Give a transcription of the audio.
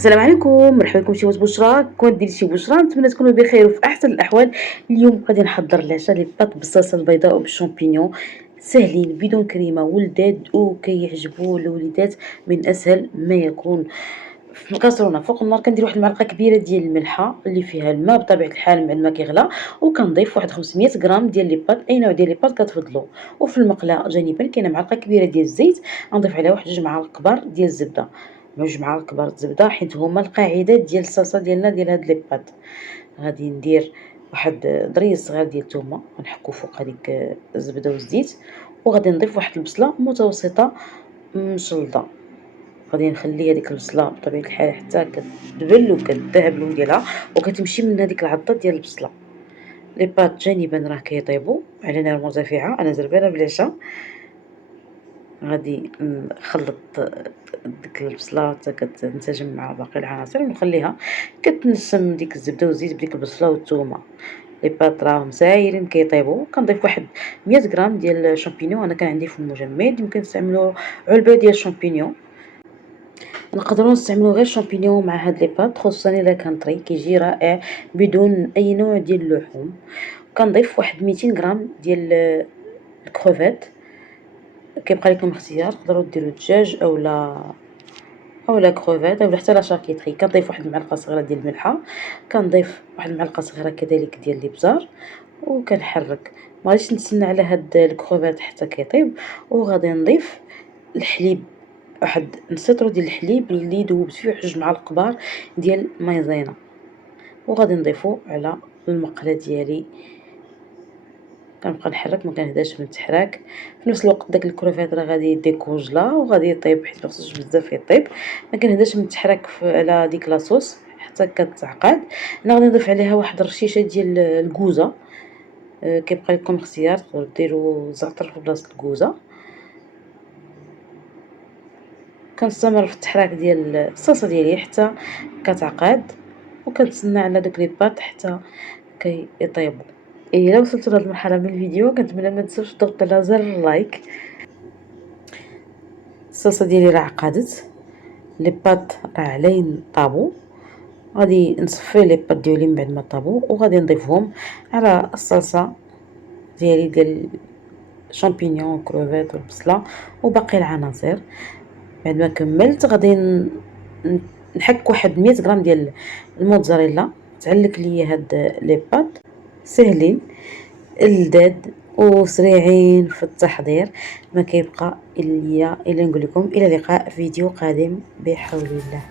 السلام عليكم، مرحبا بكم شي بشرى، كون ديري شي بشرى، نتمنى تكونوا بخير وفي أحسن الأحوال. اليوم غادي نحضر العشاء لي بط بالصلصة البيضاء وبالشامبينيون، ساهلين بدون كريمة ولذاذ وكيعجبوا الوليدات من أسهل ما يكون. في الكاسرونة فوق النار كندير واحد المعلقة كبيرة ديال الملحة اللي فيها الماء بطبيعة الحال مع الماء كيغلى، وكنضيف واحد 500 غرام ديال لي بط، أي نوع ديال لي بط كتفضلوا. وفي المقلة جانبا كاينة معلقة كبيرة ديال الزيت، غنضيف عليها واحد 2 معالق كبار ديال الزبدة، 2 معالق كبار الزبدة حيت هما القاعدة ديال الصلصة ديالنا ديال هاد لي بط. غادي ندير واحد ضريس صغير ديال الثومة غنحكو فوق هاديك الزبدة والزيت، وغادي نضيف واحد البصلة متوسطة مشلضة. غادي نخلي هاديك البصلة بطبيعة الحال حتى كتدبل وكتذهب اللون ديالها وكتمشي من هاديك العضة ديال البصلة. لي بات جانبا راه كيطيبوا على نار مرتفعة، أنا زربانة بالعشا. غادي نخلط ديك البصلة حتى كتنسجم مع باقي العناصر ونخليها كتنسم ديك الزبدة والزيت بديك البصلة والثومة. لي بات راهم سايرين كيطيبوا، كنضيف واحد 100 غرام ديال الشامبينيون، أنا كان عندي فم مجمد، يمكن تستعملوا علبة ديال الشامبينيون. نقدروا نستعملوا غير الشامبينيون مع هاد لي بات، خصوصا الا كان طري كيجي رائع بدون اي نوع ديال اللحوم. كنضيف واحد 200 غرام ديال الكروفيت، كيبقى لكم اختيار، تقدروا ديروا دجاج اولا كروفيت اولا حتى لا شاركيتري. كنضيف واحد المعلقه صغيره ديال الملحه، كنضيف واحد المعلقه صغيره كذلك ديال الابزار، وكنحرك. ما غاديش نتسنى على هاد الكروفيت حتى كيطيب، وغادي نضيف الحليب، واحد نص لتر ديال الحليب اللي دوبت فيه 2 معالق كبار ديال المايزينا، وغادي نضيفو على المقله ديالي. كنبقى نحرك ما كنهداش من التحراك. في نفس الوقت داك الكروفيت راه غادي ديكونجلا وغادي يطيب حيت مخصوش بزاف يطيب، ما كنهداش من التحراك على ديك لاصوص حتى كتعقد. انا غادي نضيف عليها واحد الرشيشه ديال الكوزه، كيبقى لكم اختيار، تقدروا ديروا زعتر في بلاصه الكوزه. كنستمر في التحراك ديال الصلصه ديالي حتى كتعقد، وكنتسنى على دوك لي بات حتى كيطيبوا. الا وصلتوا لهاد المرحله من الفيديو كنتمنى ما تنساوش الضغط على زر اللايك. الصلصه ديالي راه عقدت، لي بات راه علين طابو، غادي نصفي لي بات ديالي من بعد ما طابو وغادي نضيفهم على الصلصه ديالي ديال الشامبينيون كروفيت والبصله وباقي العناصر. بعد ما كملت غادي نحك واحد 100 غرام ديال الموتزاريلا. تعلق ليا هاد لي بات سهلين لذاذ وسريعين في التحضير، ما كيبقى الا نقول لكم الى لقاء فيديو قادم بحول الله.